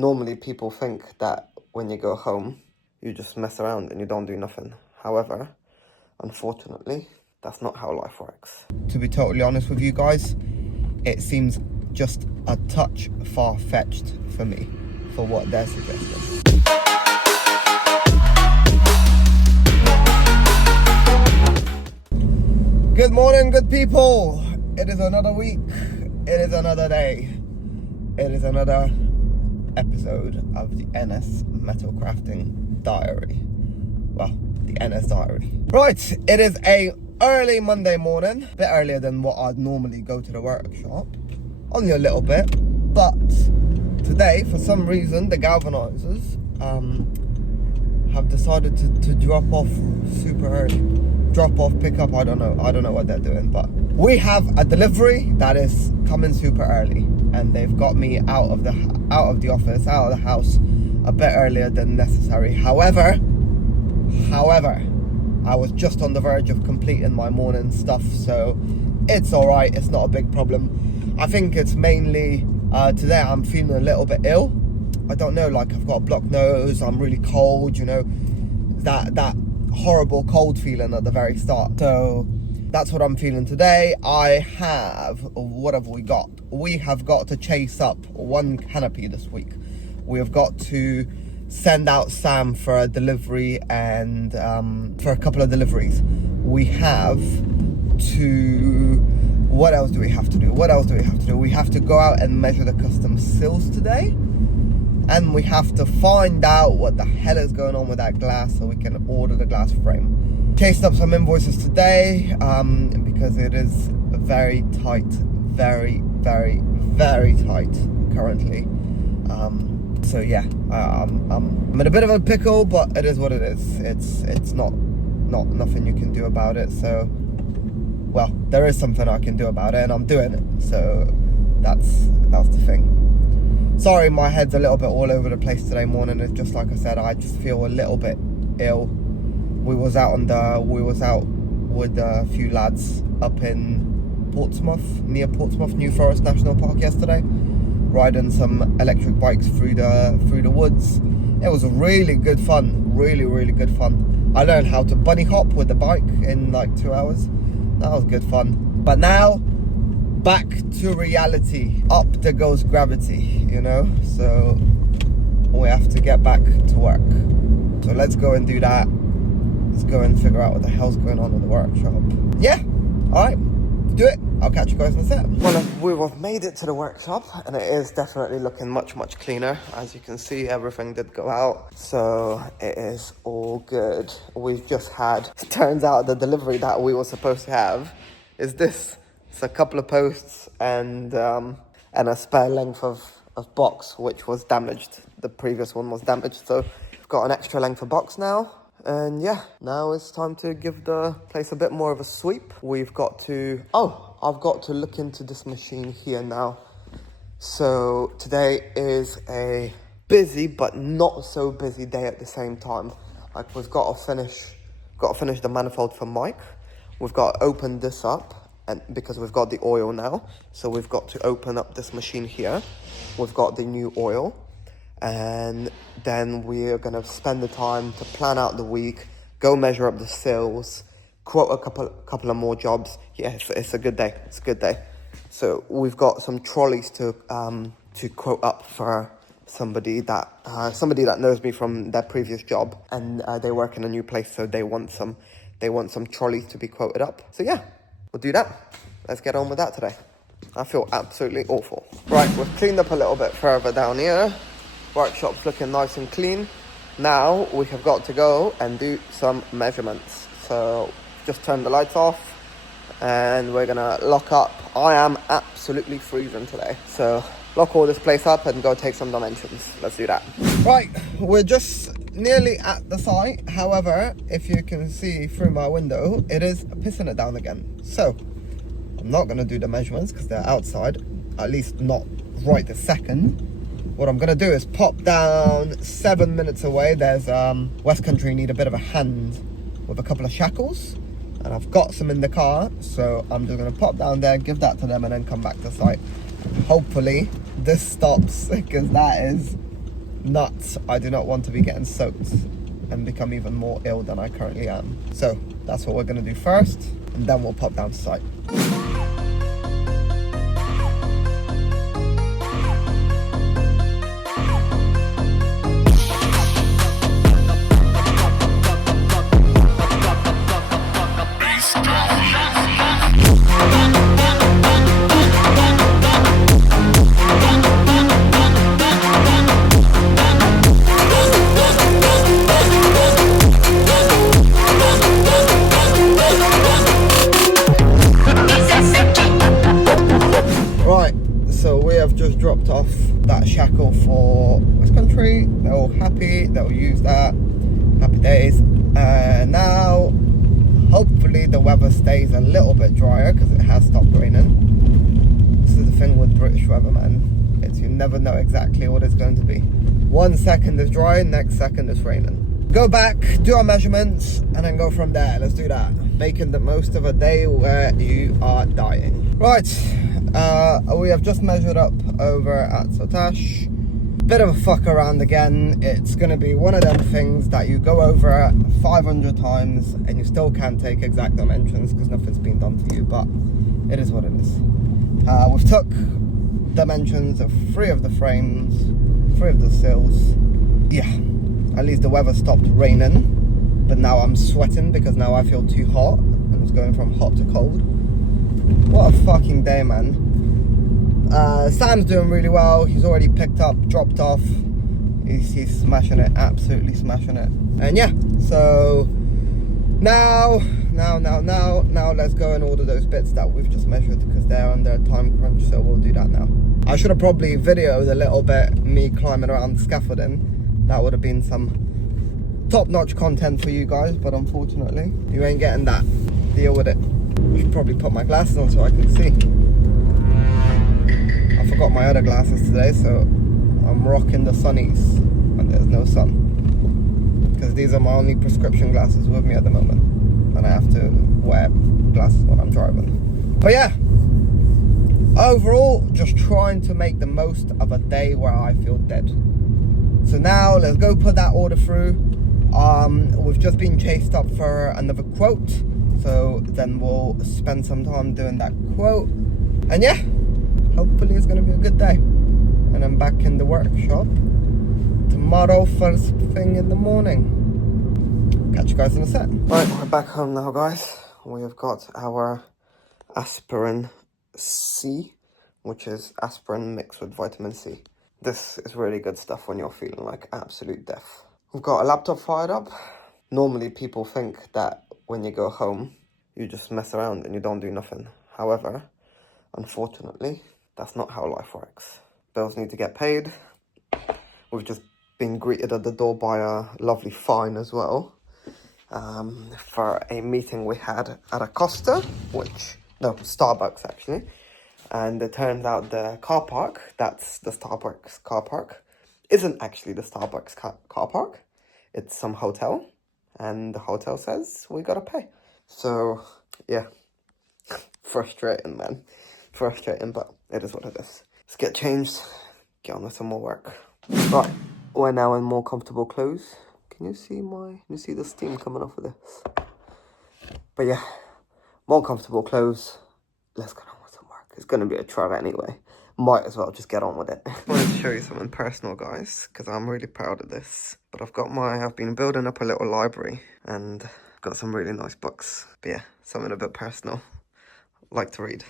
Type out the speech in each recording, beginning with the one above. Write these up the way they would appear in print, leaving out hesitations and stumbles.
Normally people think that when you go home, you just mess around and you don't do nothing. However, unfortunately, that's not how life works. To be totally honest with you guys, it seems just a touch far-fetched for me, for what they're suggesting. Good morning, good people. It is another week. It is another day. It is another episode of the NS Metal Crafting Diary. Well, the NS Diary. Right, it is a early Monday morning. A bit earlier than what I'd normally go to the workshop. Only a little bit. But today, for some reason, the galvanisers have decided to drop off super early. Drop off, pick up, I don't know what they're doing, but we have a delivery that is coming super early, and they've got me out of the office, out of the house a bit earlier than necessary. However, I was just on the verge of completing my morning stuff, so it's all right. It's not a big problem. I think it's mainly today I'm feeling a little bit ill. I don't know, like I've got a blocked nose, I'm really cold, you know, that horrible cold feeling at the very start. So that's what I'm feeling today. What have we got? We have got to chase up one canopy this week. We have got to send out Sam for a delivery and for a couple of deliveries. We have to... What else do we have to do? We have to go out and measure the custom sills today. And we have to find out what the hell is going on with that glass so we can order the glass frame. Chased up some invoices today because it is very tight, very, very, very tight currently. So yeah, I'm in a bit of a pickle, but it is what it is. It's not nothing you can do about it. So, well, there is something I can do about it, and I'm doing it. So that's the thing. Sorry, my head's a little bit all over the place today morning. It's just like I said, I just feel a little bit ill. We was out with a few lads up in Portsmouth, near Portsmouth New Forest National Park yesterday, riding some electric bikes through the woods. It was really good fun, really good fun. I learned how to bunny hop with the bike in like 2 hours. That was good fun. But now, back to reality. Up there goes gravity, you know? So we have to get back to work. So let's go and do that. Let's go and figure out what the hell's going on in the workshop. Yeah, all right, do it. I'll catch you guys in a sec. Well, we've made it to the workshop, and it is definitely looking much cleaner. As you can see, everything did go out, so it is all good. We've just had, it turns out the delivery that we were supposed to have is this. It's a couple of posts and a spare length of box, which was damaged. The previous one was damaged, so we've got an extra length of box now. And yeah, now it's time to give the place a bit more of a sweep. I've got to look into this machine here now. So today is a busy but not so busy day at the same time. Like, we've got to finish the manifold for Mike. We've got to open this up, and because we've got the oil now, so we've got to open up this machine here. We've got the new oil, and then we're gonna spend the time to plan out the week, go measure up the sills, quote a couple of more jobs. Yeah, it's a good day. It's a good day. So we've got some trolleys to quote up for somebody that knows me from their previous job, and they work in a new place, so they want some trolleys to be quoted up. So yeah, we'll do that. Let's get on with that today. I feel absolutely awful. Right, we've cleaned up a little bit further down here. Workshop's looking nice and clean. Now we have got to go and do some measurements. So just turn the lights off and we're gonna lock up. I am absolutely freezing today, so lock all this place up and go take some dimensions. Let's do that. Right, we're just nearly at the site. However, if you can see through my window, it is pissing it down again. So I'm not gonna do the measurements because they're outside, at least not right this second. What I'm gonna do is pop down 7 minutes away. There's West Country need a bit of a hand with a couple of shackles, and I've got some in the car, so I'm just gonna pop down there, give that to them, and then come back to site. Hopefully this stops, because that is nuts. I do not want to be getting soaked and become even more ill than I currently am. So that's what we're gonna do first, and then we'll pop down to site. Right, so we have just dropped off that shackle for West Country. They're all happy, they'll use that. Happy days. Now, hopefully the weather stays a little bit drier because it has stopped raining. This is the thing with British weather, man. It's you never know exactly what it's going to be. 1 second is dry, next second is raining. Go back, do our measurements, and then go from there. Let's do that. Making the most of a day where you are dying. Right, we have just measured up over at Sotash. Bit of a fuck around again. It's gonna be one of them things that you go over 500 times and you still can't take exact dimensions because nothing's been done for you, but it is what it is. We've took dimensions of 3 of the frames, 3 of the sills. Yeah, at least the weather stopped raining, but now I'm sweating because now I feel too hot and it's going from hot to cold. What a fucking day, man. Sam's doing really well. He's already picked up, dropped off. He's smashing it, absolutely smashing it. And yeah, so now let's go and order those bits that we've just measured because they're under a time crunch, so we'll do that now. I should have probably videoed a little bit me climbing around the scaffolding. That would have been some top-notch content for you guys, but unfortunately you ain't getting that. Deal with it. I should probably put my glasses on so I can see. I forgot my other glasses today, so I'm rocking the sunnies and there's no sun because these are my only prescription glasses with me at the moment, and I have to wear glasses when I'm driving. But yeah, overall just trying to make the most of a day where I feel dead. So now let's go put that order through. We've just been chased up for another quote, so then we'll spend some time doing that quote, and yeah, hopefully it's gonna be a good day. And I'm back in the workshop tomorrow first thing in the morning. Catch you guys in a sec. Right, we're back home now, guys. We have got our aspirin C, which is aspirin mixed with vitamin C. This is really good stuff when you're feeling like absolute death. We've got a laptop fired up. Normally people think that when you go home, you just mess around and you don't do nothing. However, unfortunately, that's not how life works. Bills need to get paid. We've just been greeted at the door by a lovely fine as well, for a meeting we had at a Costa, Starbucks actually. And it turns out the car park, that's the Starbucks car park, isn't actually the Starbucks car park. It's some hotel, and the hotel says we gotta pay. So yeah, frustrating, man. Frustrating, but it is what it is. Let's get changed, get on with some more work. Right, we're now in more comfortable clothes. Can you see the steam coming off of this? But yeah, more comfortable clothes. Let's get on with some work. It's gonna be a trot anyway. Might as well just get on with it. I wanted to show you something personal, guys, because I'm really proud of this. But I've been building up a little library and got some really nice books. But yeah, something a bit personal. I like to read.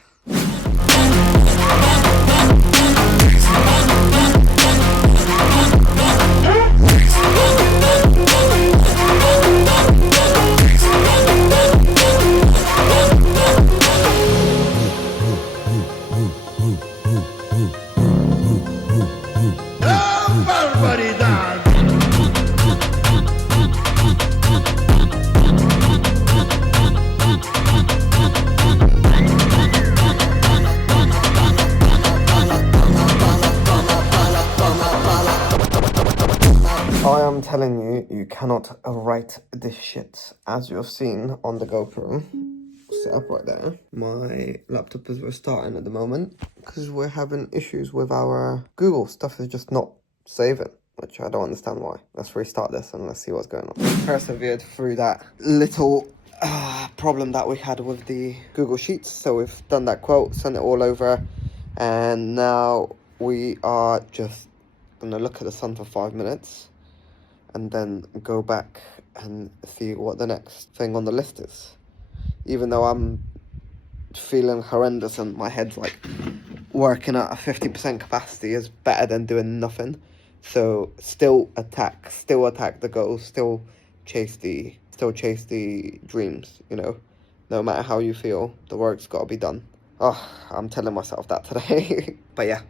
I am telling you, you cannot write this shit. As you've seen on the GoPro, set up right there. My laptop is restarting at the moment because we're having issues with our Google stuff is just not saving. which I don't understand why. Let's restart this and let's see what's going on. Persevered through that little problem that we had with the Google Sheets. So we've done that quote, sent it all over, and now we are just gonna look at the sun for 5 minutes and then go back and see what the next thing on the list is. Even though I'm feeling horrendous and my head's like working at a 50% capacity is better than doing nothing. So still attack the goals, still chase the dreams, you know. No matter how you feel, the work's got to be done. Oh, I'm telling myself that today. But yeah,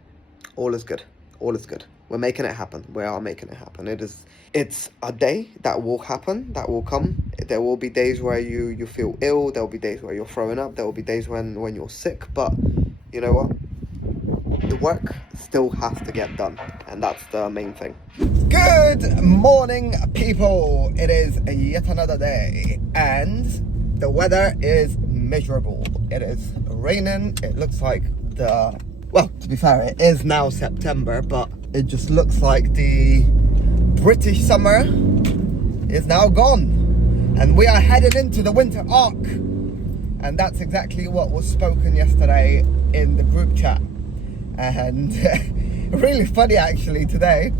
all is good. All is good. We're making it happen. We are making it happen. It's a day that will happen, that will come. There will be days where you feel ill. There will be days where you're throwing up. There will be days when you're sick. But you know what? The work still has to get done, and that's the main thing. Good morning, people. It is yet another day, and the weather is miserable. It is raining. It looks like well, to be fair, it is now September, but it just looks like the British summer is now gone, and we are headed into the winter arc. And that's exactly what was spoken yesterday in the group chat. And really funny actually today.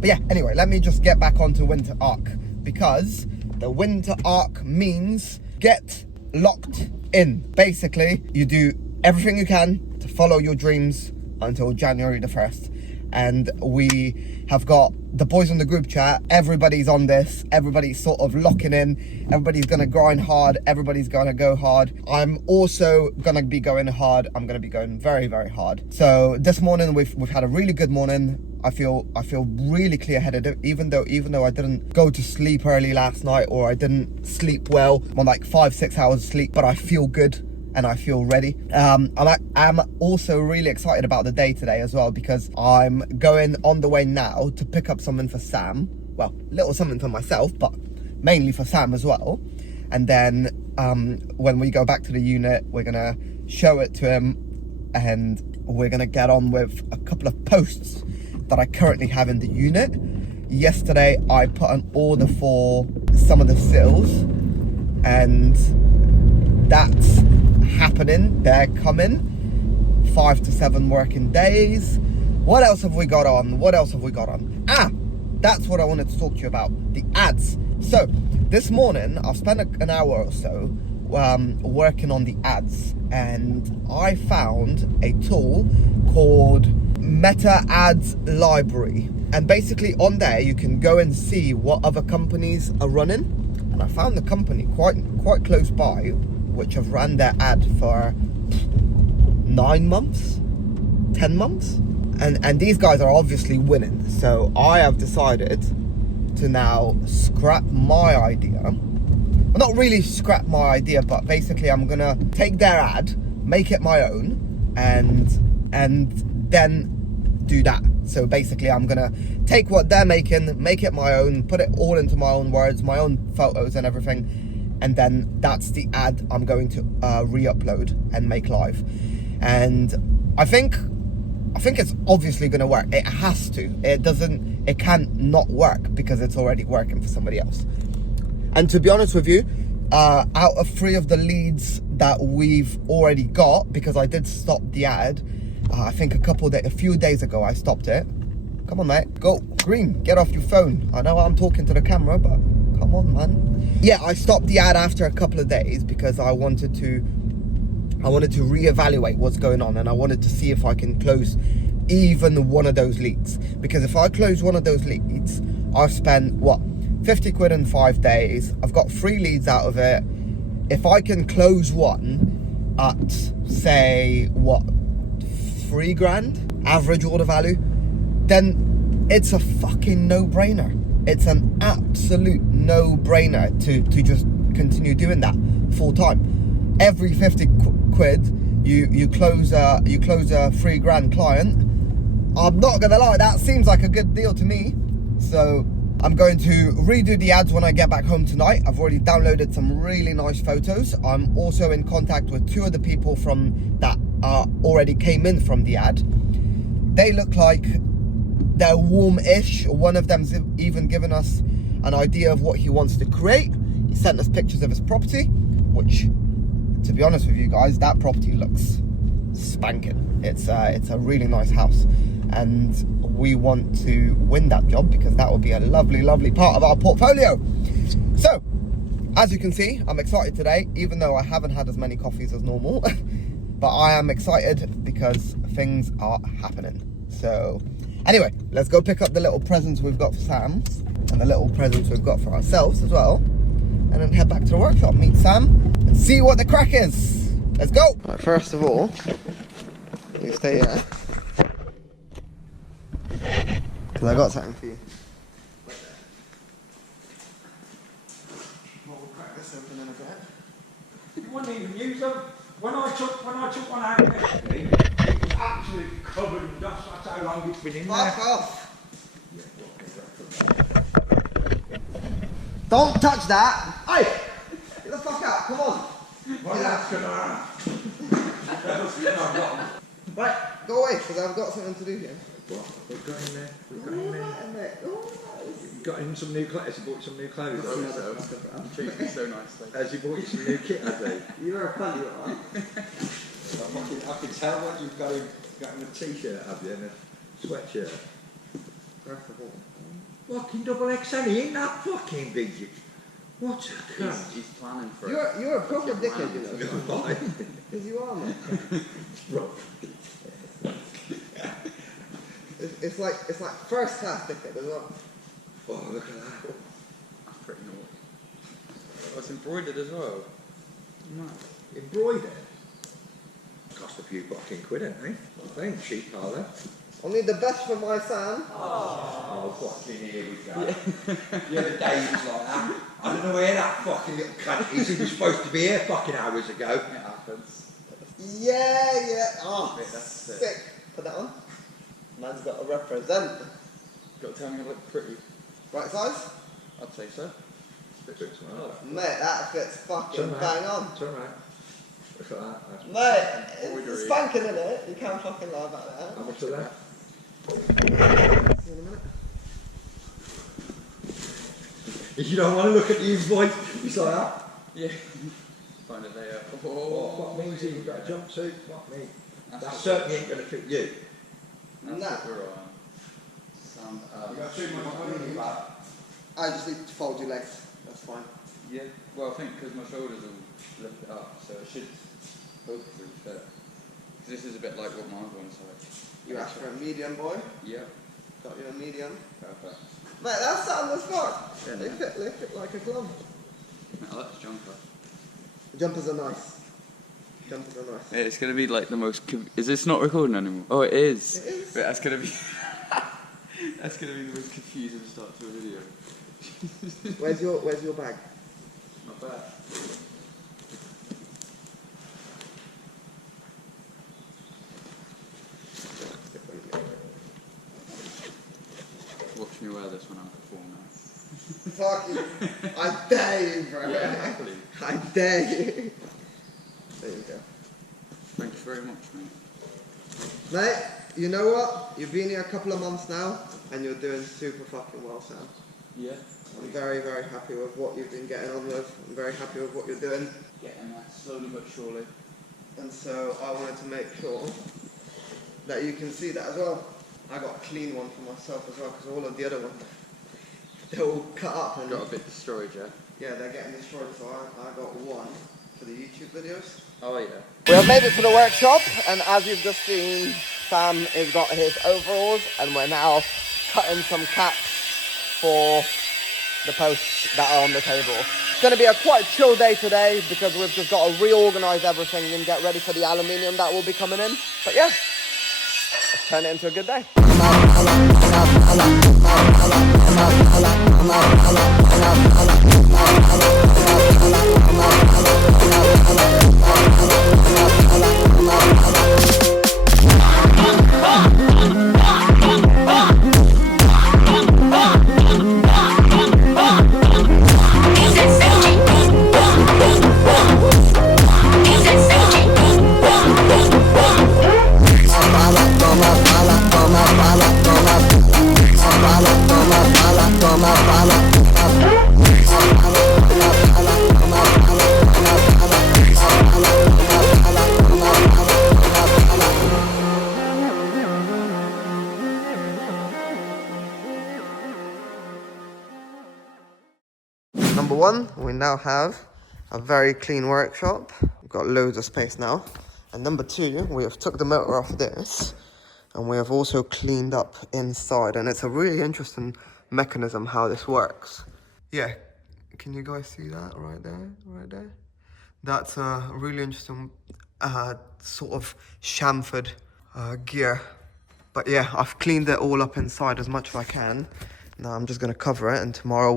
But yeah, anyway, let me just get back onto winter arc, because the winter arc means get locked in. Basically, you do everything you can to follow your dreams until January the 1st. And we have got the boys in the group chat. Everybody's on this. Everybody's sort of locking in. Everybody's going to grind hard. Everybody's going to go hard. I'm also going to be going hard. I'm going to be going very, very hard. So this morning we've had a really good morning. I feel really clear-headed, even though I didn't go to sleep early last night, or I didn't sleep well. I'm on like 5-6 hours of sleep, but I feel good. And I feel ready. I'm also really excited about the day today as well, because I'm going on the way now to pick up something for Sam. Well, little something for myself, but mainly for Sam as well. And then when we go back to the unit, we're gonna show it to him, and we're gonna get on with a couple of posts that I currently have in the unit. Yesterday, I put an order for some of the sills, and that's happening. They're coming. 5 to 7 working days. What else have we got on? That's what I wanted to talk to you about, the ads. So this morning I've spent an hour or so working on the ads, and I found a tool called Meta Ads Library, and basically on there you can go and see what other companies are running. And I found a company quite close by which have ran their ad for 9 months, 10 months. And these guys are obviously winning. So I have decided to now scrap my idea. Well, not really scrap my idea, but basically I'm going to take their ad, make it my own, and then do that. So basically I'm going to take what they're making, make it my own, put it all into my own words, my own photos and everything. And then that's the ad I'm going to re-upload and make live. And I think it's obviously going to work. It has to. It can't not work, because it's already working for somebody else. And to be honest with you, out of 3 of the leads that we've already got, because I did stop the ad, I think a few days ago I stopped it. Come on, mate, go green, get off your phone. I know I'm talking to the camera, but come on, man. Yeah, I stopped the ad after a couple of days because I wanted to reevaluate what's going on, and I wanted to see if I can close even one of those leads. Because if I close one of those leads, I've spent 50 quid in 5 days. I've got 3 leads out of it. If I can close one at, say, 3 grand average order value, then it's a fucking no-brainer. It's an absolute no-brainer to just continue doing that full time. Every 50 quid you close a 3 grand client. I'm not gonna lie, that seems like a good deal to me. So I'm going to redo the ads when I get back home tonight. I've already downloaded some really nice photos. I'm also in contact with 2 of the people from that already came in from the ad. They look like they're warm-ish. One of them's even given us an idea of what he wants to create. He sent us pictures of his property, which, to be honest with you guys, that property looks spanking. It's a really nice house, and we want to win that job because that will be a lovely, lovely part of our portfolio. So, as you can see, I'm excited today, even though I haven't had as many coffees as normal. But I am excited because things are happening. So, anyway, let's go pick up the little presents we've got for Sam and the little presents we've got for ourselves as well, and then head back to the workshop, meet Sam, and see what the crack is. Let's go. Right, first of all, you stay here because I got something for you. We'll crack this open in a bit. You wouldn't even use them. When I took one out yesterday, it was absolutely covered in dust. That's how long it's been in there. Fuck off. Don't touch that. Hey, get the fuck out. Come on. Well, that's gonna Right, go away because I've got something to do here. What? We've got in there. We've got in there. You got in some new clothes. Has he bought some new clothes? I'm treating you so nicely. Has he bought you some new kit, has he? You are funny, aren't you? I can tell what you've got in a t-shirt, have you, and a sweatshirt. First of all. Fucking double XL, he ain't that fucking big. What a cunt. He's planning for You're a proper dickhead, you know. Why? Because you are, man. It's like first class dickhead as well. Oh, look at that. That's pretty naughty. Oh, it's embroidered as well. Mad. Embroidered? Cost a few fucking quid, ain't they? They ain't cheap, are they? Only the best for my Sam. Oh, fucking here we go. The other day he was like that. I don't know where that fucking little cunt is. He was supposed to be here fucking hours ago. It happens. Yeah. Oh, Mate, that's sick. Put that on. Man's got to represent. Got to tell me I look pretty. Right size? I'd say so. Fits well. Mate, that fits fucking bang on. It's alright. Look at that. That's Mate, it's spanking in it. You can't fucking lie about that. how much of that? See you in a minute. If you don't want to look at the invoice, you say that. Yeah. Find it there. What means you've got a jumpsuit? What means? That's That what- certainly ain't going to fit you. That's Nah. what we're on. Sound, too much money in your bag. I just need to fold your legs. That's fine. Yeah, well I think because my shoulders will lift it up, so it should hopefully fit. 'Cause this is a bit like what my one's like. You asked for a medium, boy. Yeah, Got you a medium. perfect. Mate, that's sound as fuck. Yeah, They man. fit like a glove. I like the jumper. The jumpers are nice. Jumpers are nice. It's gonna be like the most. Is this not recording anymore? Oh, it is. It is. But that's gonna be. That's gonna be the most confusing start to a video. Where's your bag? Not bad. Watch me wear this when I'm performing. Fucking, I dare you, bro. Yeah, happily. I dare you. There you go. Thank you very much, mate. Mate, you know what? You've been here a couple of months now, and you're doing super fucking well, Sam. Yeah. I'm very, very happy with what you've been getting on with. I'm very happy with what you're doing. Getting there, slowly but surely. And so I wanted to make sure that you can see that as well. I got a clean one for myself as well, because all of the other ones, they're all cut up. And Got a bit destroyed, yeah? yeah, they're getting destroyed, so I got one for the YouTube videos. Oh, yeah. We have made it to the workshop, and as you've just seen, Sam has got his overalls, and we're now cutting some caps for the posts that are on the table. It's going to be a quite chill day today because we've just got to reorganise everything and get ready for the aluminium that will be coming in. But yeah, let's turn it into a good day. Toma, number one, we now have a very clean workshop. We've got loads of space now. And number two, we have took the motor off this, and we have also cleaned up inside. And it's a really interesting mechanism how this works. Yeah, can you guys see that right there, right there? That's a really interesting sort of chamfered gear. But yeah, I've cleaned it all up inside as much as I can. Now I'm just gonna cover it, and tomorrow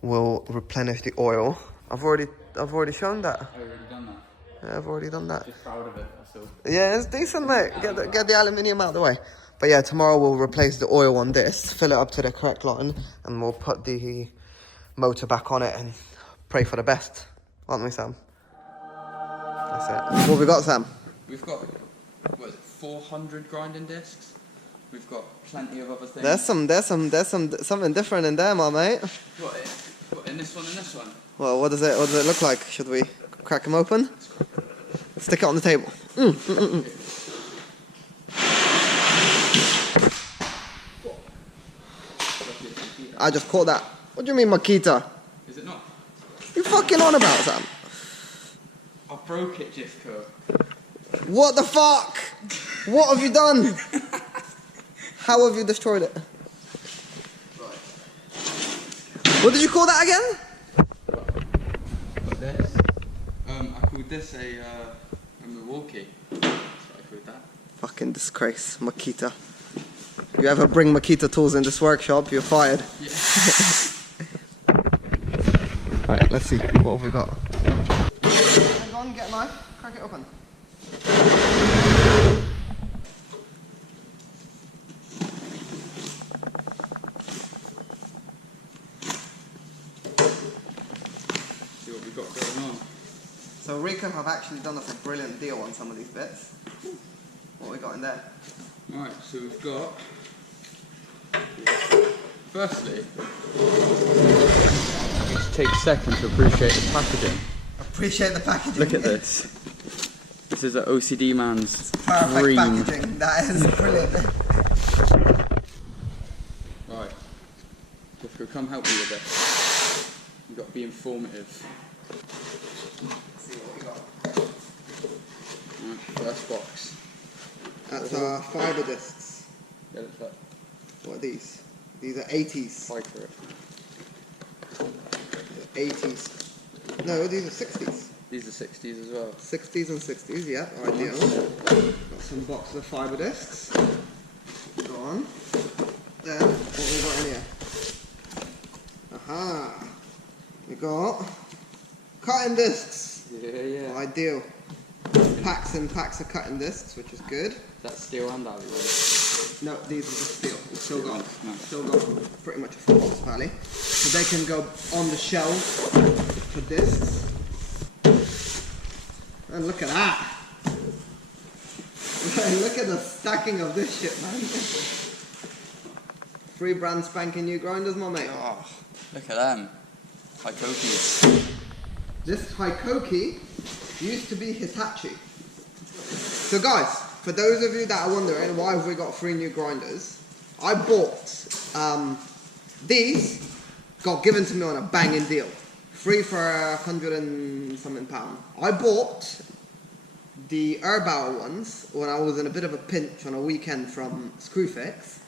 we'll replenish the oil. I've already shown that. I've already done that. Yeah, I've already done that. Just proud of it, that's all. Yeah, it's decent, mate. Get the aluminium out of the way. But yeah, tomorrow we'll replace the oil on this, fill it up to the correct line, and we'll put the motor back on it and pray for the best, aren't we, Sam? That's it. What have we got, Sam? We've got, what is it, 400 grinding discs. We've got plenty of other things. There's something different in there, my mate. What, in this one and this one? Well, what does it look like? Should we crack them open? Stick it on the table. I just caught that. What do you mean, Makita? Is it not? You fucking on about, Sam? I broke it, Jifko. What the fuck? What have you done? How have you destroyed it? Right. What did you call that again? Got this. I called this a Milwaukee. That's what I called that. Fucking disgrace, Makita. You ever bring Makita tools in this workshop, you're fired. Yeah. Right, let's see. What have we got? Go on, get a knife. Crack it open. See what we've got going on. So Rika have actually done us a brilliant deal on some of these bits. What we got in there? Alright, so we've got... Firstly, just take a second to appreciate the packaging. Appreciate the packaging. Look at this. This is an OCD man's Perfect dream. packaging. That is brilliant. Right. Jeffrey, come help me with this. You've got to be informative. Let's see what we got. Right, first box. That's our fibre discs. Yeah, looks like What are these? These are 80s. fight for it. 80s. No, these are 60s. These are 60s as well. 60s and 60s, yeah, ideal. Got some boxes of fibre discs. Go on. Then, what have we got in here? Aha! We got cutting discs. Yeah. Ideal. Packs and packs of cutting discs, which is good. That's steel and alloy. No, these are just steel. We've still got, Nice. still got pretty much a full box valley. So they can go on the shelf for discs. And look at that! Look at the stacking of this shit, man. 3 brand spanking new grinders, my mate. Oh, look at them. Hikokis. This Hikoki used to be Hitachi. So guys, for those of you that are wondering why have we got 3 new grinders, I bought these, got given to me on a banging deal. 3 for £100 and something pound. I bought the Erbauer ones when I was in a bit of a pinch on a weekend from Screwfix,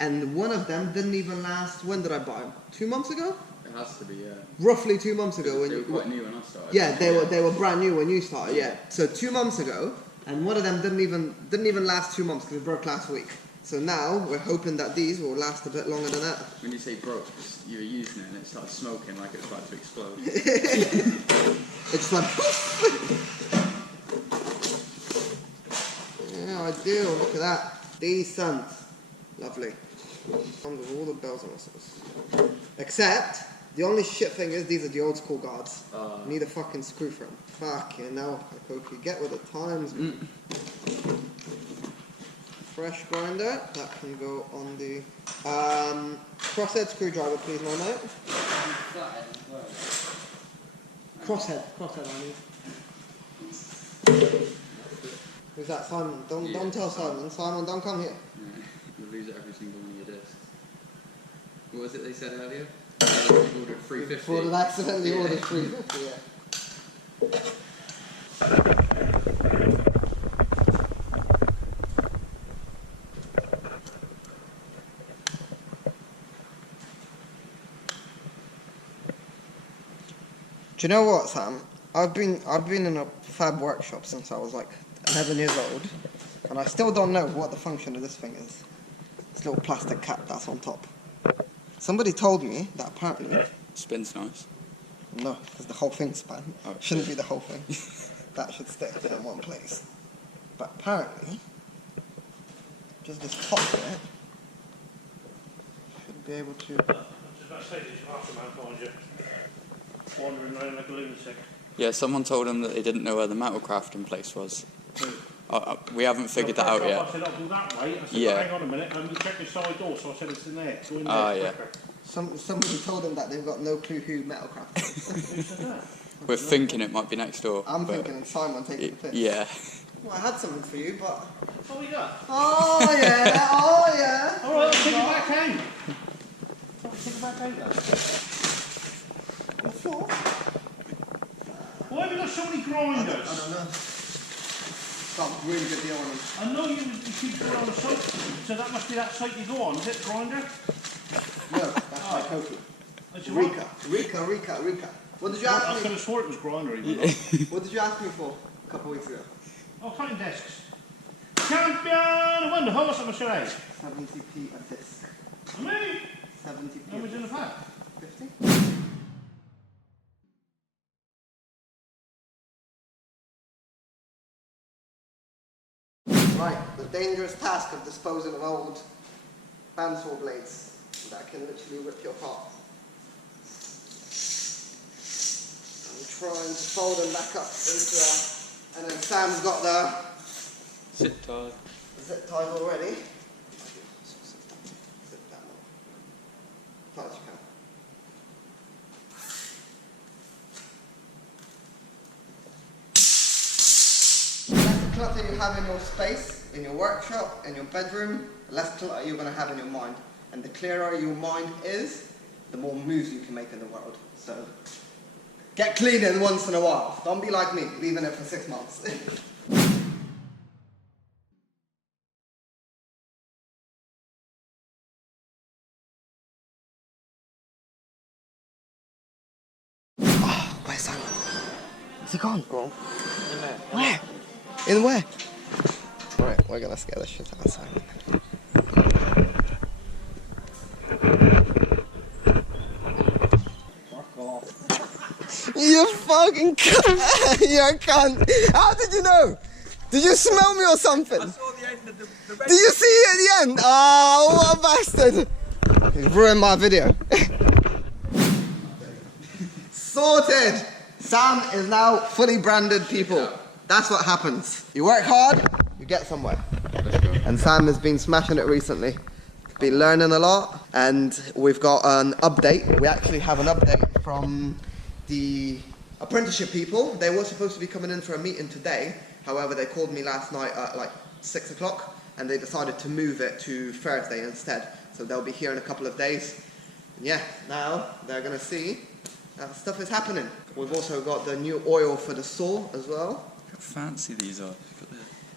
and one of them didn't even last. When did I buy them? 2 months ago? It has to be, yeah. Roughly 2 months ago. They were quite new when I started. Yeah, they were brand new when you started. Yeah, so 2 months ago, and one of them didn't even last 2 months because it broke last week. So now we're hoping that these will last a bit longer than that. When you say broke, you were using it and it started smoking like it was about to explode. It's like yeah, ideal. Look at that. Decent. Lovely. Comes with all the bells and whistles. Except the only shit thing is these are the old school guards. Need a fucking screw for them. Fucking hell, Hikoki, get with the times. Fresh grinder that can go on the crosshead screwdriver, please, my mate. Crosshead I need. Who's that? Simon. Don't tell Simon. Simon, don't come here. Yeah, you'll lose every single one of your discs. What was it they said earlier? accidentally ordered 350. Before it accidentally ordered 350, yeah. Do you know what, Sam? I've been in a fab workshop since I was like 11 years old, and I still don't know what the function of this thing is. This little plastic cap that's on top. Somebody told me that apparently... Spins nice. No, because the whole thing span. Oh. Shouldn't be the whole thing. That should stick in one place. But apparently, just this top bit should be able to... I was just about to say, did you ask a man find you wandering around like a lunatic? Yeah, someone told him that they didn't know where the metal crafting place was. We haven't figured that out yet. I said, I'll go that way. I said, Yeah. hang on a minute, you check your side door, so I said it's in there. Go in there. Ah, yeah. quicker. Somebody told them that they've got no clue who Metalcraft is. Who said that? We're thinking it might be next door. I'm but thinking Simon taking the piss. Yeah. Well, I had something for you, but... What we got? Oh yeah, oh yeah. Alright, I'll take it back out. I'll take it back out then. On the floor? Why have you got so many I grinders? don't know. Got a really good deal on them. I know you keep going on the site, so that must be that site you go on, is it, grinder? No, that's my Kofi. That's your one? Rika. What did you I ask could me? have swore it was grinder even. What did you ask me for a couple of weeks ago? Oh, cutting desks. Champion! I wonder how much am I say? 70p a disc. How many? 70p. How much in the pack? 50? Right, the dangerous task of disposing of old bandsaw blades that can literally rip you apart. I'm trying to fold them back up into and then Sam's got the Zip tie. zip tied already. Zip that one. Tight as you can. The less clutter you have in your space, in your workshop, in your bedroom, the less clutter you're going to have in your mind. And the clearer your mind is, the more moves you can make in the world. So, get cleaning once in a while. Don't be like me, leaving it for 6 months. Oh, where's Simon? Is he gone? Go on. In there. Where? In where? Right, we're gonna scare the shit out of Simon. Fuck off. You fucking cunt! You're a cunt! How did you know? Did you smell me or something? I saw the end of the Did you see it at the end? Oh, what a bastard! He's ruined my video. Sorted! Sam is now fully branded, people. That's what happens. You work hard, you get somewhere. And Sam has been smashing it recently. Been learning a lot, and we've got an update. We actually have an update from the apprenticeship people. They were supposed to be coming in for a meeting today. However, they called me last night at like 6 o'clock, and they decided to move it to Thursday instead. So they'll be here in a couple of days. And yeah, now they're gonna see that stuff is happening. We've also got the new oil for the saw as well. Look how fancy these are.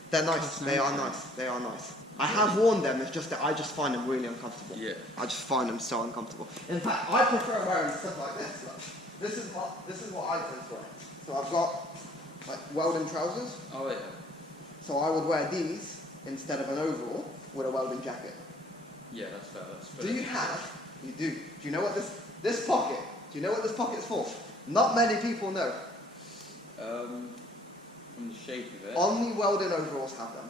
They're nice. They are nice. They are nice. I have worn them. It's just that I just find them really uncomfortable. Yeah. I just find them so uncomfortable. In fact, I prefer wearing stuff like this. Look. This is what I tend to wear. So I've got like welding trousers. Oh yeah. So I would wear these instead of an overall with a welding jacket. Yeah, that's fair. That's fair. Do you have? You do. Do you know what this pocket? Do you know what this pocket's for? Not many people know. From the shape of it. Only welding overalls have them,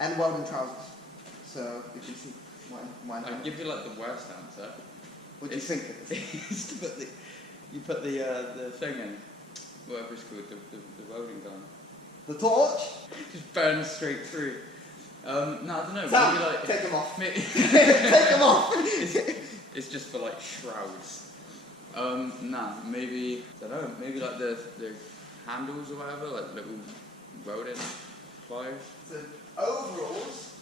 and welding trousers. So you can see mine. I can give you like the worst answer. What do you think it is? It's to put you put the thing in, whatever it's called, the welding gun. The torch? Just burns straight through. No, I don't know. Sam, Maybe like take them off. Take them off. It's just for like shrouds. Nah, maybe I don't know. Maybe like the handles or whatever, like little welding pliers. So overalls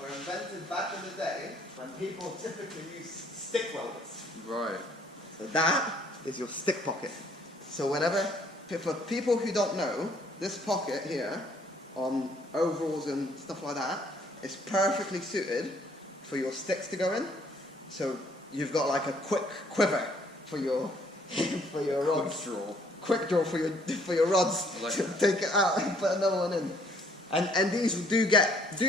were invented back in the day when people typically used stick welders. Right. So that is your stick pocket. So whenever, for people who don't know, this pocket here on overalls and stuff like that is perfectly suited for your sticks to go in. So you've got like a quick quiver for your for your rods. Quick draw for your rods. I like to that. take it out and put another one in. And these do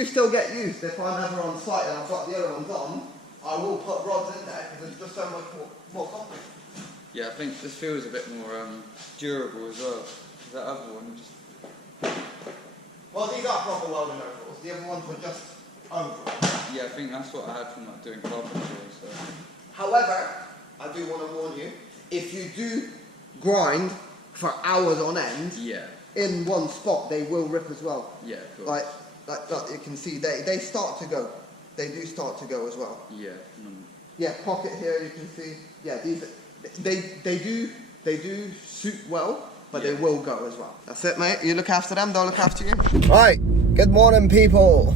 still get used. If I'm ever on site and I've got the other ones on, I will put rods in there because it's just so much more comfortable. Yeah, I think this feels a bit more durable as well. That other one just... Well, these are proper welding overalls. The other ones were just overalls. Yeah, I think that's what I had from like doing carpentry. So. However, I do want to warn you, if you do grind for hours on end, Yeah. in one spot, they will rip as well. Yeah, of course. Like you can see, they start to go. They do start to go as well. Yeah. Yeah, pocket here, you can see. Yeah, these they do suit well, but they will go as well. That's it, mate. You look after them, they'll look after you. Right. Good morning, people.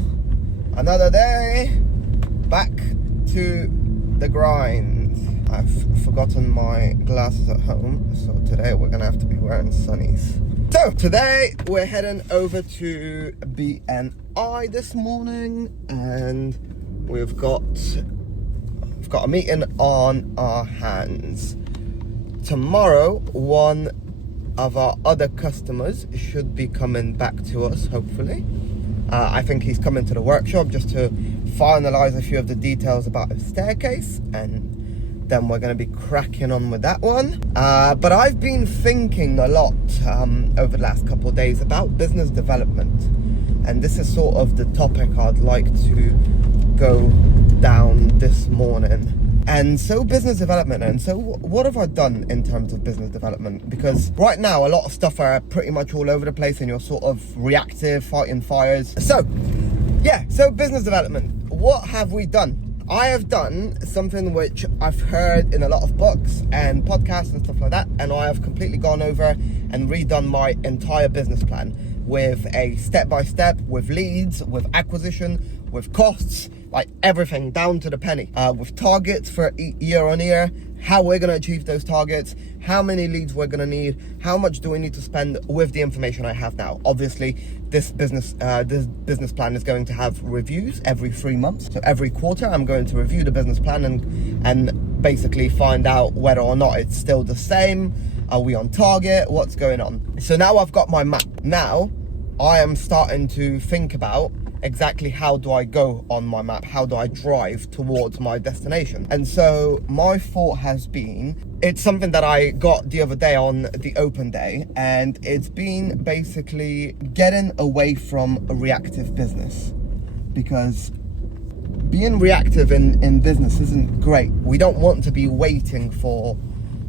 Another day, back to the grind. I've forgotten my glasses at home, so today we're gonna have to be wearing sunnies. So today we're heading over to BNI this morning, and we've got a meeting on our hands. Tomorrow, one of our other customers should be coming back to us, hopefully. I think he's coming to the workshop just to finalise a few of the details about his staircase, and then we're going to be cracking on with that one. But I've been thinking a lot over the last couple of days about business development, and this is sort of the topic I'd like to go down this morning. And so business development, and so what have I done in terms of business development? Because right now a lot of stuff are pretty much all over the place and you're sort of reactive, fighting fires. So business development, what have we done? I have done something which I've heard in a lot of books and podcasts and stuff like that, and I have completely gone over and redone my entire business plan with a step-by-step, with leads, with acquisition, with costs, like everything down to the penny, with targets for year on year, how we're going to achieve those targets, how many leads we're going to need, how much do we need to spend with the information I have now. Obviously, this business plan is going to have reviews every 3 months. So every quarter, I'm going to review the business plan and basically find out whether or not it's still the same. Are we on target? What's going on? So now I've got my map. Now I am starting to think about exactly how do I go on my map? How do I drive towards my destination? And so my thought has been, it's something that I got the other day on the open day, and it's been basically getting away from a reactive business, because being reactive in business isn't great. We don't want to be waiting for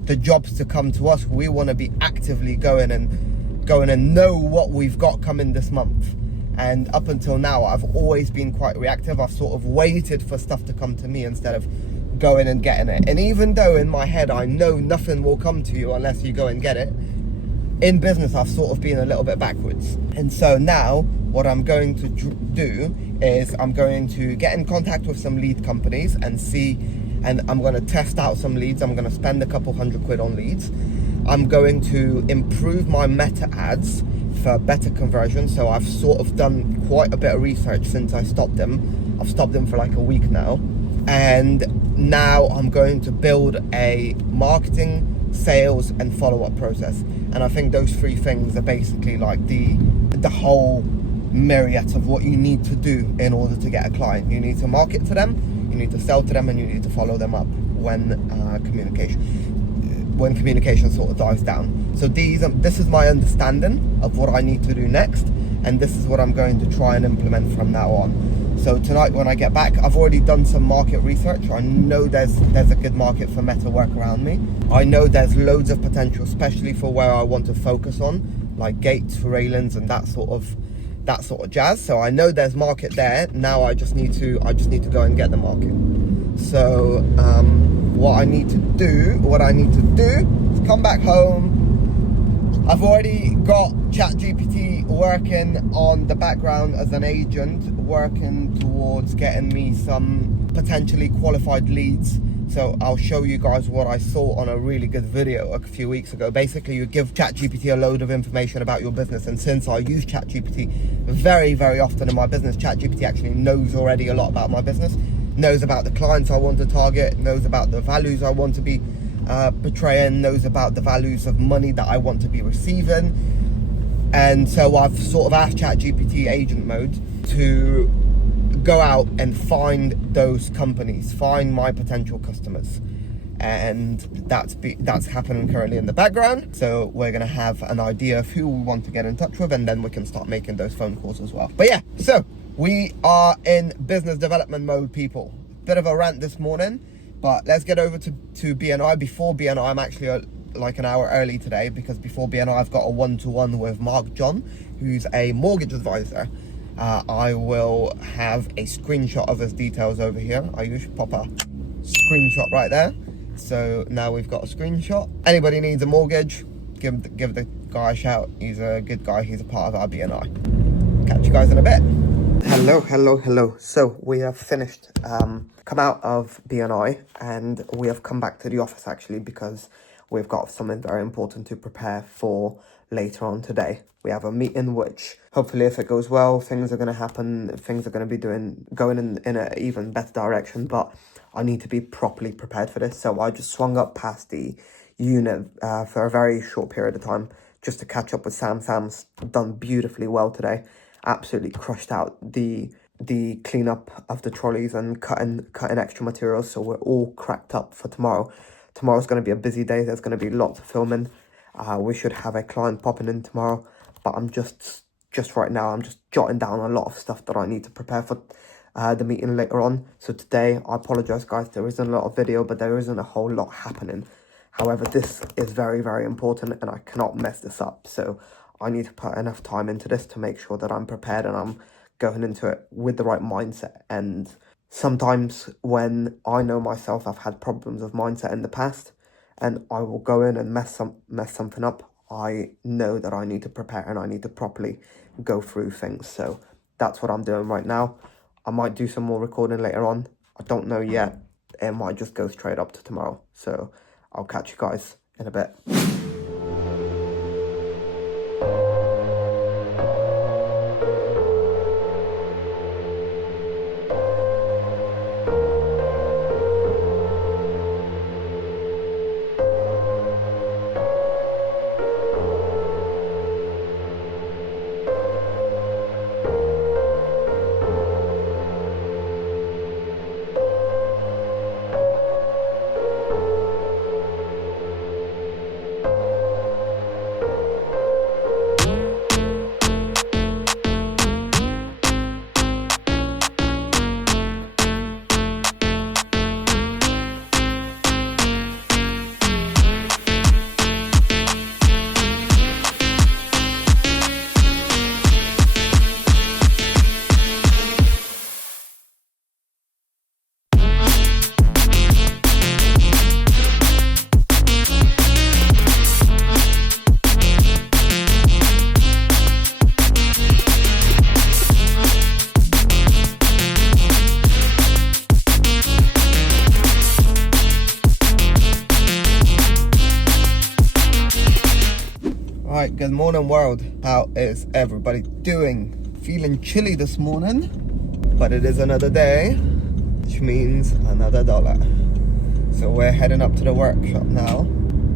the jobs to come to us. We want to be actively going and know what we've got coming this month. And up until now, I've always been quite reactive. I've sort of waited for stuff to come to me instead of going and getting it. And even though in my head I know nothing will come to you unless you go and get it, in business I've sort of been a little bit backwards. And so now what I'm going to do is I'm going to get in contact with some lead companies and see, and I'm going to test out some leads. I'm going to spend a couple £100 on leads. I'm going to improve my meta ads for better conversion. So I've sort of done quite a bit of research since I stopped them. I've stopped them for like a week now. And now I'm going to build a marketing, sales and follow-up process. And I think those three things are basically like the whole myriad of what you need to do in order to get a client. You need to market to them, you need to sell to them, and you need to follow them up when communication sort of dies down. So this is my understanding of what I need to do next, and this is what I'm going to try and implement from now on. So tonight when I get back, I've already done some market research. I know there's a good market for meta work around me. I know there's loads of potential, especially for where I want to focus on, like gates, railings, and that sort of jazz. So I know there's market there. Now I just need to go and get the market. So what I need to do is come back home. I've already got ChatGPT working on the background as an agent, working towards getting me some potentially qualified leads So I'll show you guys what I saw on a really good video a few weeks ago. Basically, you give ChatGPT a load of information about your business, and since I use ChatGPT very, very often in my business, ChatGPT actually knows already a lot about my business, knows about the clients I want to target, knows about the values I want to be portraying, knows about the values of money that I want to be receiving. And so I've sort of asked ChatGPT agent mode to go out and find those companies, find my potential customers, and that's happening currently in the background. So we're gonna have an idea of who we want to get in touch with, and then we can start making those phone calls as well. But yeah, so we are in business development mode, people. Bit of a rant this morning, but let's get over to BNI. Before BNI, I'm actually like an hour early today, because before BNI I've got a one-to-one with Mark John, who's a mortgage advisor. I will have a screenshot of his details over here. I usually pop a screenshot right there. So now we've got a screenshot. Anybody needs a mortgage, give the guy a shout. He's a good guy. He's a part of our BNI. Catch you guys in a bit. Hello. So we have finished, come out of BNI, and we have come back to the office actually, because we've got something very important to prepare for later on today. We have a meeting which, hopefully if it goes well, things are going to happen, things are going to be going in an even better direction, but I need to be properly prepared for this. So I just swung up past the unit for a very short period of time just to catch up with Sam. Sam's done beautifully well today, absolutely crushed out the cleanup of the trolleys and cutting extra materials, so we're all cracked up for tomorrow. Tomorrow's going to be a busy day. There's going to be lots of filming. We should have a client popping in tomorrow, but I'm just right now, I'm just jotting down a lot of stuff that I need to prepare for the meeting later on. So today, I apologize guys, there isn't a lot of video, but there isn't a whole lot happening. However, this is very, very important, and I cannot mess this up. So I need to put enough time into this to make sure that I'm prepared and I'm going into it with the right mindset. And sometimes when I know myself, I've had problems of mindset in the past, and I will go in and mess something up. I know that I need to prepare and I need to properly go through things. So that's what I'm doing right now. I might do some more recording later on. I don't know yet. It might just go straight up to tomorrow. So I'll catch you guys in a bit. Right, good morning world. How is everybody doing? Feeling chilly this morning, but it is another day, which means another dollar. So we're heading up to the workshop now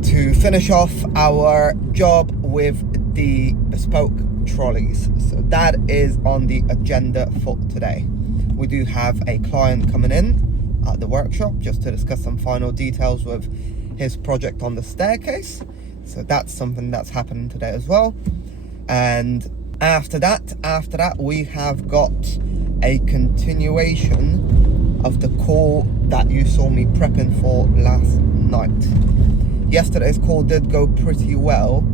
to finish off our job with the bespoke trolleys. So that is on the agenda for today. We do have a client coming in at the workshop just to discuss some final details with his project on the staircase. So that's something that's happening today as well. And after that, we have got a continuation of the call that you saw me prepping for last night. Yesterday's call did go pretty well.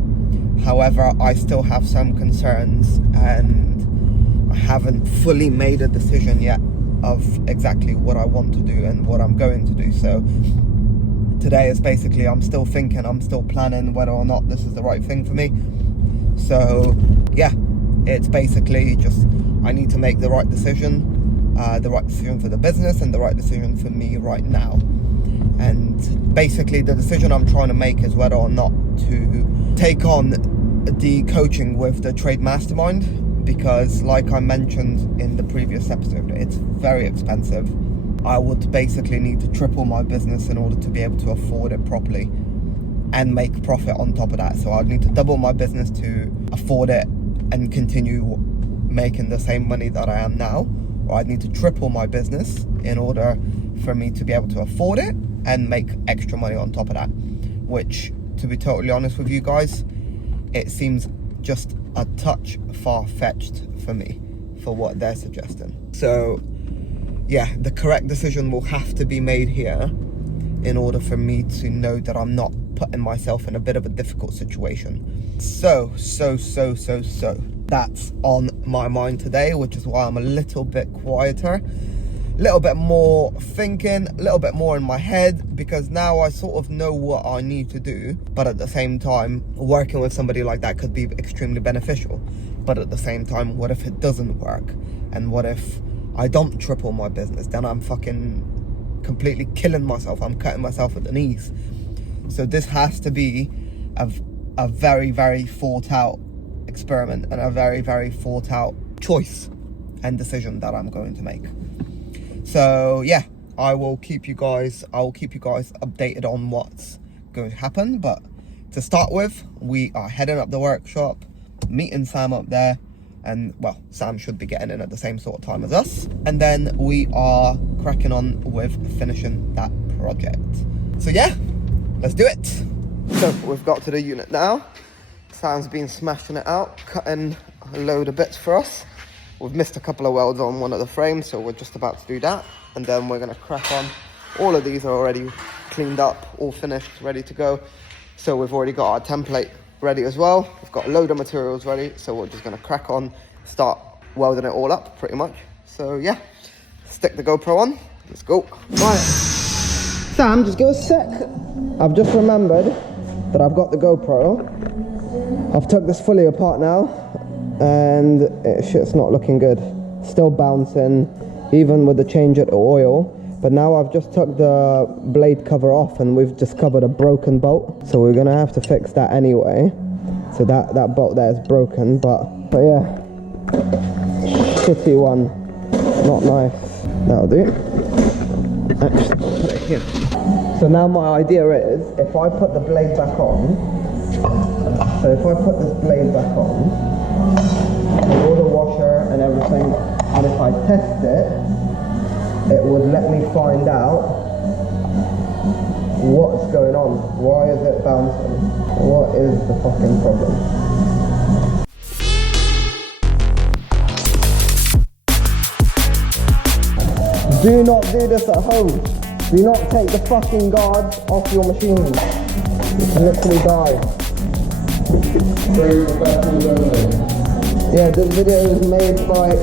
However, I still have some concerns and I haven't fully made a decision yet of exactly what I want to do and what I'm going to do. So today is basically, I'm still thinking, I'm still planning whether or not this is the right thing for me. So yeah, it's basically just, I need to make the right decision for the business and the right decision for me right now. And basically the decision I'm trying to make is whether or not to take on the coaching with the trade mastermind, because like I mentioned in the previous episode, it's very expensive. I would basically need to triple my business in order to be able to afford it properly and make profit on top of that. So I'd need to double my business to afford it and continue making the same money that I am now, or I'd need to triple my business in order for me to be able to afford it and make extra money on top of that, which, to be totally honest with you guys, it seems just a touch far-fetched for me for what they're suggesting. So yeah, the correct decision will have to be made here in order for me to know that I'm not putting myself in a bit of a difficult situation. So that's on my mind today, which is why I'm a little bit quieter, a little bit more thinking, a little bit more in my head, because now I sort of know what I need to do. But at the same time, working with somebody like that could be extremely beneficial. But at the same time, what if it doesn't work? And what if I don't triple my business? Then I'm fucking completely killing myself. I'm cutting myself at the knees. So this has to be a very, very thought out experiment and a very, very thought out choice and decision that I'm going to make. So yeah, I will keep you guys updated on what's going to happen. But to start with, we are heading up the workshop, meeting Sam up there, and well, Sam should be getting in at the same sort of time as us, and then we are cracking on with finishing that project. So yeah, let's do it. So we've got to the unit now. Sam's been smashing it out, cutting a load of bits for us. We've missed a couple of welds on one of the frames, so we're just about to do that, and then we're going to crack on. All of these are already cleaned up, all finished, ready to go. So we've already got our template ready as well. We've got a load of materials ready, so we're just going to crack on, start welding it all up pretty much. So yeah, stick the GoPro on, let's go. Right, Sam, just give us a sec. I've just remembered that I've got the GoPro. I've took this fully apart now, and shit's not looking good. Still bouncing, even with the change at oil. But now I've just took the blade cover off, and we've discovered a broken bolt. So we're gonna have to fix that anyway. So that bolt there is broken, but yeah, shitty one, not nice. That'll do. Actually, put it here. So now my idea is, if I put the blade back on, so if I put this blade back on, with all the washer and everything, and if I test it, it would let me find out what's going on. Why is it bouncing? What is the fucking problem? Do not do this at home. Do not take the fucking guards off your machine. You can literally die. Yeah, this video is made by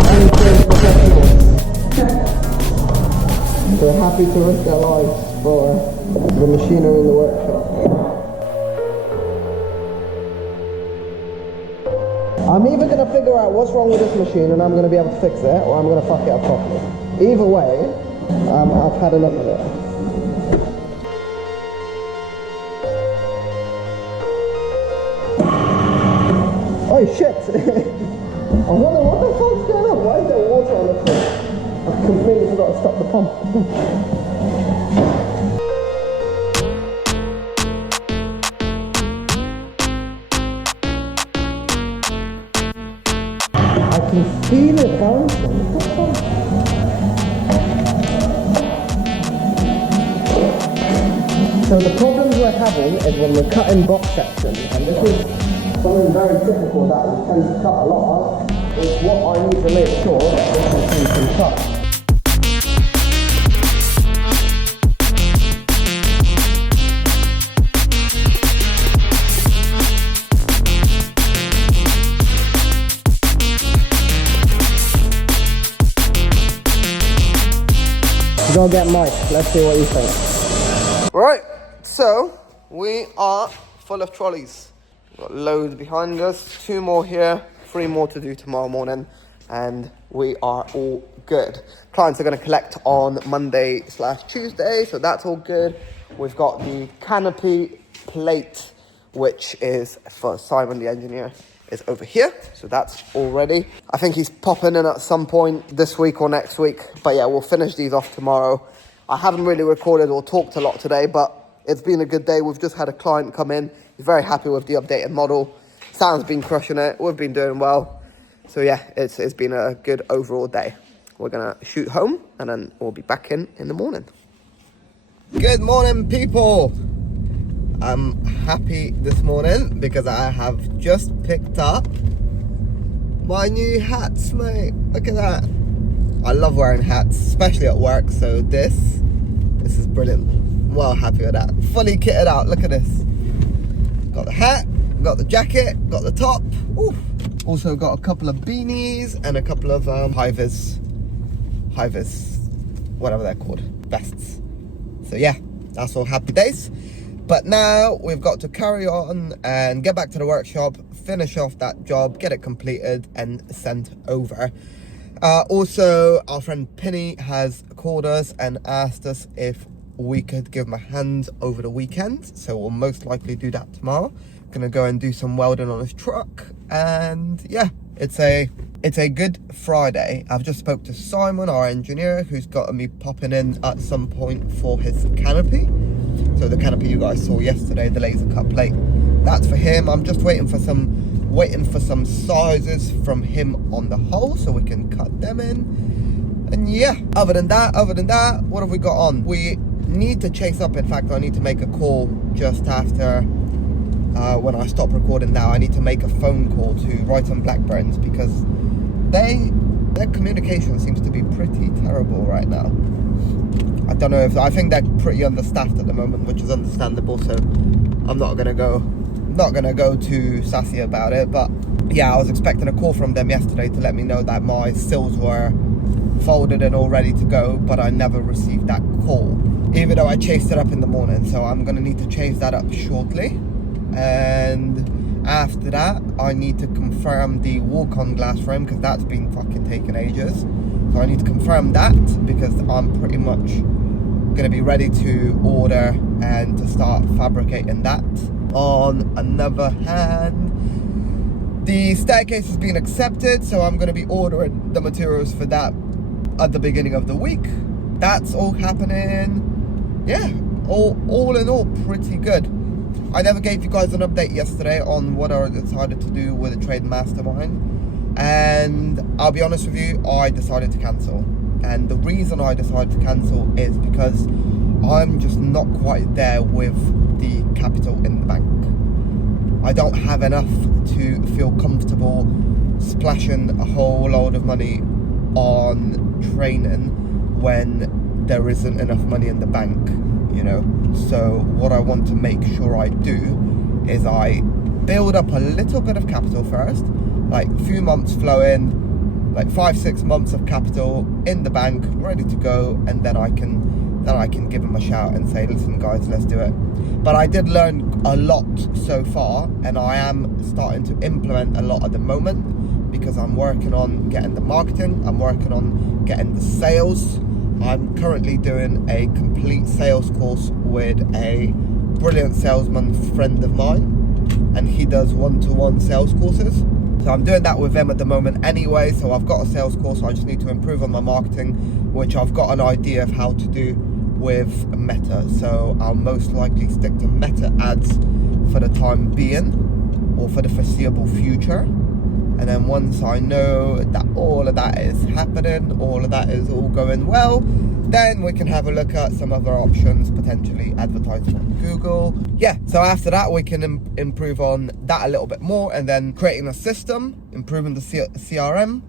untrained professionals. They're happy to risk their lives for the machinery in the workshop. I'm either going to figure out what's wrong with this machine and I'm going to be able to fix it, or I'm going to fuck it up properly. Either way, I've had enough of it. Oh shit! I wonder what the fuck's going on? Why is there water on the floor? I completely forgot to stop the pump. I can feel it bouncing. What the fuck? So the problems we're having is when we're cutting box sections, and this is something very typical that we tend to cut a lot of, is what I need to make sure that this machine can cut. Go get Mike, let's see what you think. Right, so we are full of trolleys. We've got loads behind us, 2 more here, 3 more to do tomorrow morning. and we are all good. Clients are going to collect on Monday/Tuesday, so that's all good. We've got the canopy plate, which is for Simon the engineer, is over here, so that's all ready. I think he's popping in at some point this week or next week, but yeah, we'll finish these off tomorrow. I haven't really recorded or talked a lot today, but it's been a good day. We've just had a client come in. He's very happy with the updated model. Sam's been crushing it. We've been doing well. So yeah, it's been a good overall day. We're gonna shoot home and then we'll be back in the morning. Good morning, people. I'm happy this morning because I have just picked up my new hats, mate. Look at that. I love wearing hats, especially at work, so this is brilliant. Well happy with that. Fully kitted out, look at this. Got the hat, got the jacket, got the top. Ooh. Also got a couple of beanies and a couple of high-vis, whatever they're called, vests. So yeah, that's all happy days. But now we've got to carry on and get back to the workshop, finish off that job, get it completed and sent over. Also, our friend Penny has called us and asked us if we could give him a hand over the weekend. So we'll most likely do that tomorrow. Gonna go and do some welding on his truck. And yeah, it's a good Friday. I've just spoke to Simon, our engineer, who's got me popping in at some point for his canopy. So the canopy you guys saw yesterday, the laser cut plate, that's for him. I'm just waiting for some sizes from him on the hull so we can cut them in. And yeah, other than that, what have we got on? We need to chase up. In fact, I need to make a call just after when I stop recording now. I need to make a phone call to Brighton Blackburns because their communication seems to be pretty terrible right now. I don't know I think they're pretty understaffed at the moment, which is understandable, so I'm not gonna go too sassy about it. But yeah, I was expecting a call from them yesterday to let me know that my sills were folded and all ready to go, but I never received that call, even though I chased it up in the morning. So I'm gonna need to chase that up shortly. And after that, I need to confirm the walk-on glass frame because that's been fucking taking ages. So I need to confirm that because I'm pretty much gonna be ready to order and to start fabricating that. On another hand, the staircase has been accepted, so I'm gonna be ordering the materials for that at the beginning of the week. That's all happening. Yeah, all in all, pretty good. I never gave you guys an update yesterday on what I decided to do with the trade mastermind, and I'll be honest with you, I decided to cancel. And the reason I decided to cancel is because I'm just not quite there with the capital in the bank. I don't have enough to feel comfortable splashing a whole load of money on training when there isn't enough money in the bank, you know. So what I want to make sure I do is I build up a little bit of capital first, like a few months flow in, like 5-6 months of capital in the bank, ready to go, and then I can give them a shout and say, listen guys, let's do it. But I did learn a lot so far, and I am starting to implement a lot at the moment because I'm working on getting the marketing, I'm working on getting the sales. I'm currently doing a complete sales course with a brilliant salesman friend of mine, and he does one-to-one sales courses. So I'm doing that with him at the moment anyway. So I've got a sales course, so I just need to improve on my marketing, which I've got an idea of how to do with Meta. So I'll most likely stick to Meta ads for the time being, or for the foreseeable future. And then once I know that all of that is happening, all of that is all going well, then we can have a look at some other options, potentially advertising on Google. Yeah, so after that we can improve on that a little bit more, and then creating a system, improving the CRM,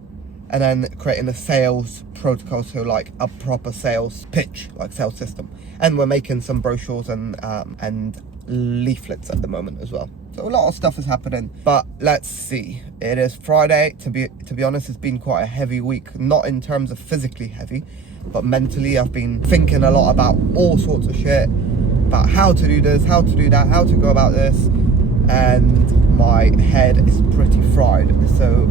and then creating a sales protocol, so like a proper sales pitch, like sales system. And we're making some brochures and leaflets at the moment as well. So a lot of stuff is happening, but let's see. It is Friday. To be honest, it's been quite a heavy week, not in terms of physically heavy, but mentally I've been thinking a lot about all sorts of shit, about how to do this, how to do that, how to go about this, and my head is pretty fried. So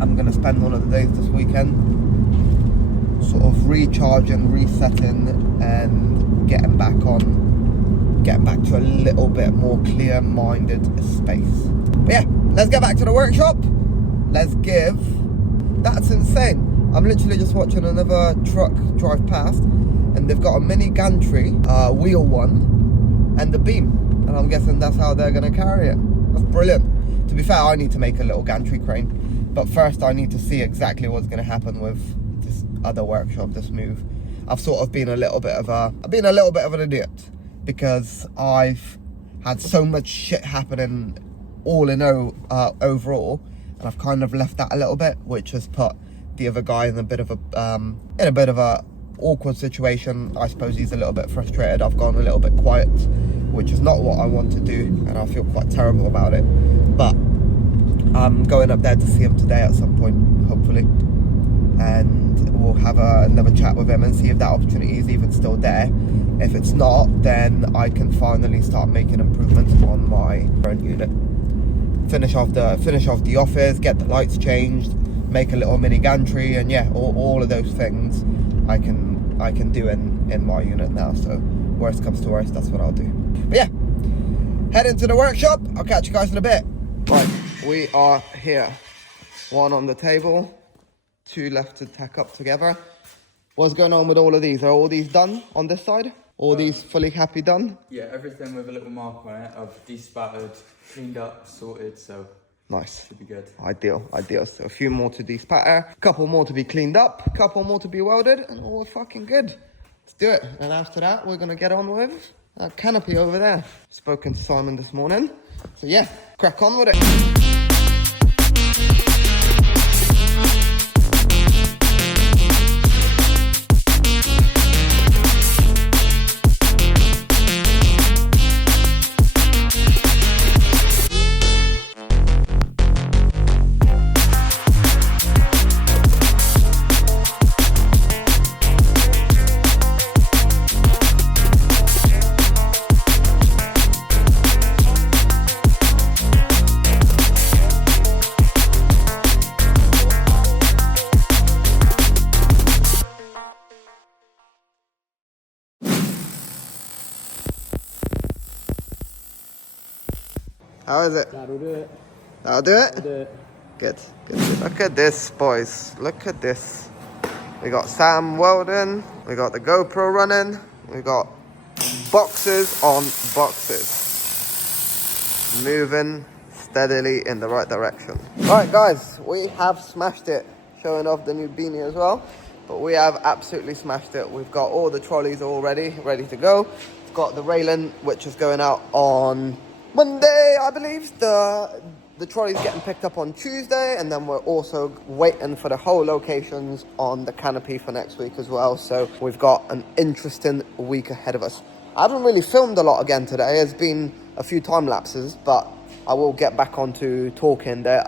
I'm going to spend one of the days this weekend sort of recharging, resetting, and getting back to a little bit more clear-minded space. But yeah, let's get back to the workshop. That's insane. I'm literally just watching another truck drive past, and they've got a mini gantry, wheel one, and the beam. And I'm guessing that's how they're going to carry it. That's brilliant. To be fair, I need to make a little gantry crane. But first I need to see exactly what's going to happen with this other workshop, this move. I've sort of been a little bit of an idiot, because I've had so much shit happening overall, and I've kind of left that a little bit, which has put the other guy in a bit of a awkward situation. I suppose he's a little bit frustrated. I've gone a little bit quiet, which is not what I want to do, and I feel quite terrible about it. But I'm going up there to see him today at some point, hopefully, and we'll have another chat with him and see if that opportunity is even still there. If it's not, then I can finally start making improvements on my current unit. Finish off the office, get the lights changed, make a little mini gantry, and yeah, all of those things I can do in my unit now. So worst comes to worst, that's what I'll do. But yeah, head into the workshop. I'll catch you guys in a bit. Right, we are here. One on the table, two left to tack up together. What's going on with all of these? Are all these done on this side? All these fully happy done? Yeah, everything with a little mark on it. I've despattered, cleaned up, sorted, so Nice. should be good. Ideal. So a few more to despatter, a couple more to be cleaned up, a couple more to be welded, and all fucking good. Let's do it. And after that, we're gonna get on with that canopy over there. Spoken to Simon this morning. So yeah, crack on with it. How is it? That'll do it. That'll do it? That'll do it. Good. Look at this, boys. Look at this. We got Sam welding. We got the GoPro running. We got boxes on boxes. Moving steadily in the right direction. Alright guys, we have smashed it. Showing off the new beanie as well. But we have absolutely smashed it. We've got all the trolleys all ready to go. We've got the railing, which is going out on Monday, I believe. The trolley's getting picked up on Tuesday, and then we're also waiting for the whole locations on the canopy for next week as well. So we've got an interesting week ahead of us. I haven't really filmed a lot again today. There's been a few time lapses, but I will get back onto talking there.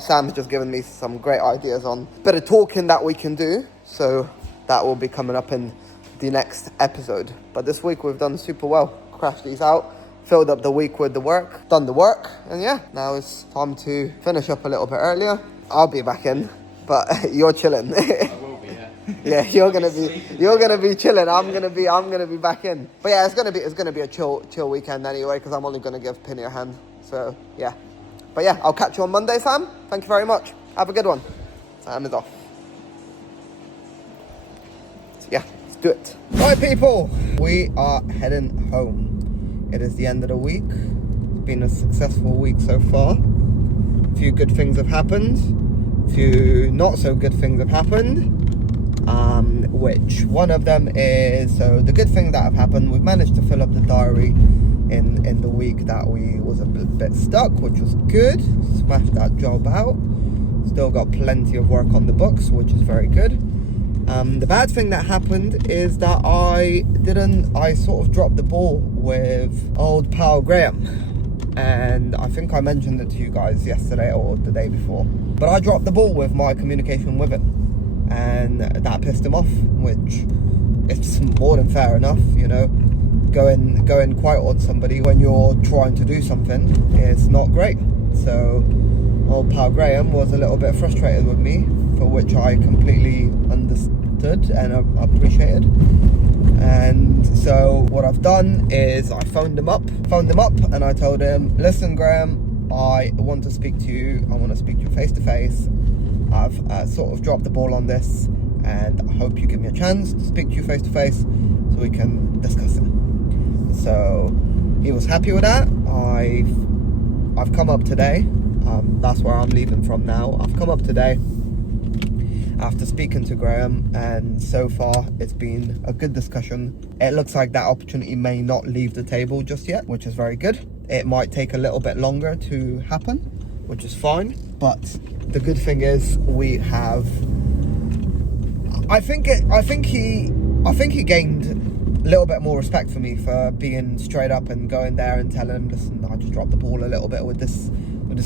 Sam's just given me some great ideas on a bit of talking that we can do. So that will be coming up in the next episode. But this week we've done super well. Crashed these out. Filled up the week with the work, done the work, and yeah, now it's time to finish up a little bit earlier. I'll be back in, but you're chilling. I will be, yeah. Yeah, you're gonna be chilling. I'm gonna be back in. But yeah, it's gonna be a chill weekend anyway, because I'm only gonna give Penny a hand. So yeah, but yeah, I'll catch you on Monday, Sam. Thank you very much. Have a good one. Sam is off. So yeah, let's do it. Right, people, we are heading home. It is the end of the week. It's been a successful week so far. A few good things have happened. A few not so good things have happened. Which one of them is, so the good thing that have happened, we've managed to fill up the diary in the week that we was a bit stuck, which was good. Smashed that job out. Still got plenty of work on the books, which is very good. The bad thing that happened is that I sort of dropped the ball with old pal Graham, and I think I mentioned it to you guys yesterday or the day before, but I dropped the ball with my communication with him, and that pissed him off, which is more than fair enough, you know. Going quiet on somebody when you're trying to do something is not great. So old pal Graham was a little bit frustrated with me, for which I completely understood and appreciated. And so what I've done is I phoned him up and I told him, listen Graham, I want to speak to you. I want to speak to you face to face. I've sort of dropped the ball on this, and I hope you give me a chance to speak to you face to face so we can discuss it. So he was happy with that. I've come up today. That's where I'm leaving from now. I've come up today after speaking to Graham, and so far it's been a good discussion. It looks like that opportunity may not leave the table just yet, which is very good. It might take a little bit longer to happen, which is fine, but the good thing is we have, I think he gained a little bit more respect for me for being straight up and going there and telling him, listen, I just dropped the ball a little bit with this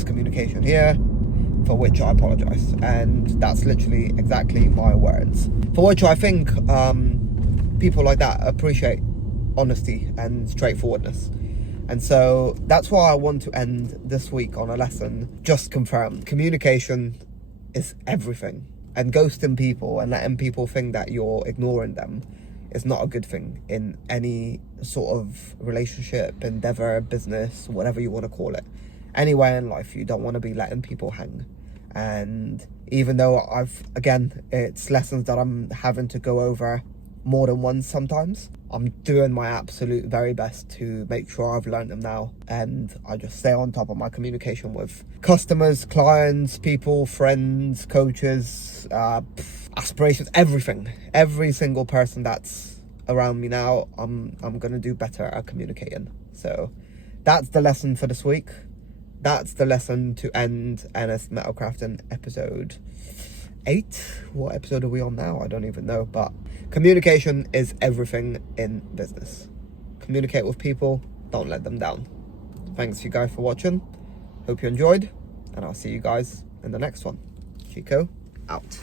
communication here, for which I apologise. And that's literally exactly my words. For which I think people like that appreciate honesty and straightforwardness. And so that's why I want to end this week on a lesson just confirmed. Communication is everything. And ghosting people and letting people think that you're ignoring them is not a good thing in any sort of relationship, endeavour, business, whatever you want to call it. Anywhere in life, you don't want to be letting people hang. And even though it's lessons that I'm having to go over more than once sometimes, I'm doing my absolute very best to make sure I've learned them now, and I just stay on top of my communication with customers, clients, people, friends, coaches, aspirations, everything. Every single person that's around me now, I'm gonna do better at communicating. So that's the lesson for this week. That's the lesson to end NS Metalcrafting episode 8. What episode are we on now? I don't even know. But communication is everything in business. Communicate with people. Don't let them down. Thanks you guys for watching. Hope you enjoyed. And I'll see you guys in the next one. Chico, out.